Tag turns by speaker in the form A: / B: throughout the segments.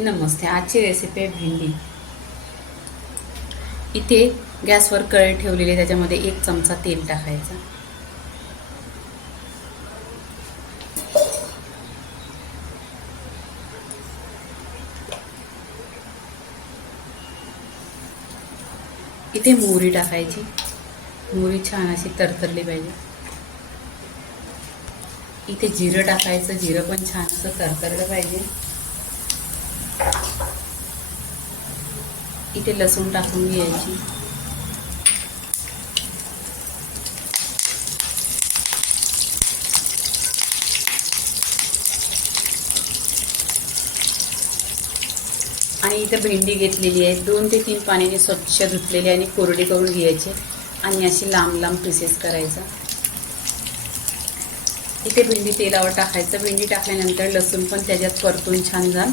A: नमस्ते. आजची रेसिपी आहे भेंडी. इथे गॅसवर कढई ठेवलेली त्याच्यामध्ये एक चमचा तेल टाकायचा. इथे मोहरी टाकायची. मोहरी छान अशी तरतरली पाहिजे. इथे जिरं टाकायचं जिरं पण छान असं तरतरलं पाहिजे. इथे लसूण टाकून घ्यायची. आणि इथे भेंडी घेतलेली आहे. दोन ते तीन पाण्याने स्वच्छ धुतलेली आणि कोरडी करून घ्यायची. आणि अशी लांब लांब पीसेस करायचा. इथे भेंडी तेलावर टाकायचं. भेंडी टाकल्यानंतर लसूण पण त्याच्यात परतून छान जाण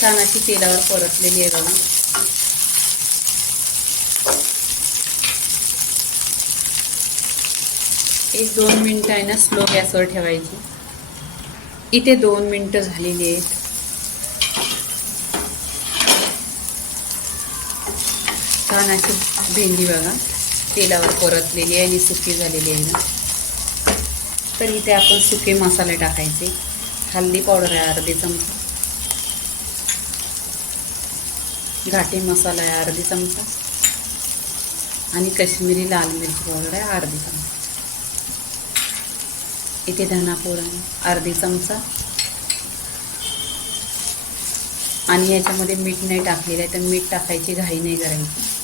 A: छान अशी तेलावर परतलेली आहे बघा. एक दोन मिनटं आहे ना स्लो गॅसवर ठेवायची. इथे दोन मिनटं झालेली आहेत. छान अशी भेंडी बघा तेलावर परतलेली आहे आणि सुकी झालेली आहे ना. तर इथे आपण सुके मसाले टाकायचे. हल्दी पावडर आहे अर्धे चमचा. घाटी मसाला आहे अर्धी चमचा. आणि कश्मीरी लाल मिरची पावडर आहे अर्धी चमचा. इथे धनापूर आहे अर्धी चमचा. आणि याच्यामध्ये मीठ नाही टाकलेलं आहे तर मीठ टाकायची घाई नाही करायची.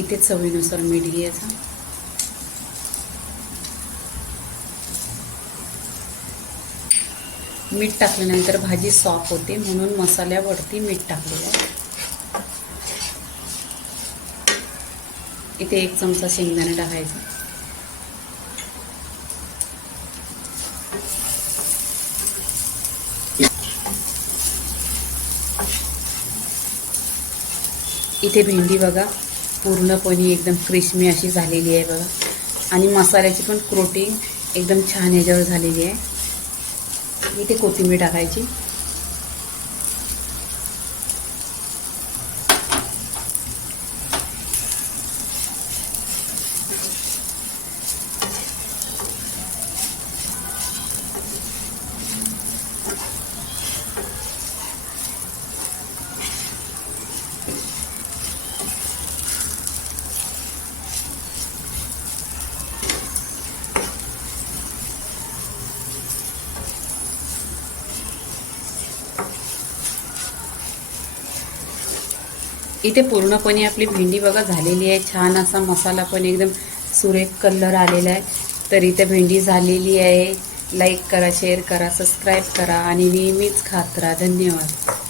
A: इथे चवीनुसार मीठ घ्यायचं? मीठ टाकल्यानंतर भाजी सॉफ्ट होते म्हणून मसाल्यावरती मीठ टाकलेलं आहे. इथे एक चमचा शेंगदाणा टाकायचा. इथे भेंडी बघा. पूर्णपणे एकदम क्रिस्मी अशी झालेली आहे बघा. आणि मसाल्याची पण क्रोटिंग एकदम छान ह्याच्यावर झालेली आहे. इथे कोथिंबीर टाकायची. इथे पूर्णपणे आपली भेंडी बघा झालेली आहे. छान असा मसाला पण एकदम सुरेख कलर आलेला आहे. तर इथे भेंडी झालेली आहे. लाईक करा शेअर करा सबस्क्राईब करा आणि नेहमीच खात राहा. धन्यवाद.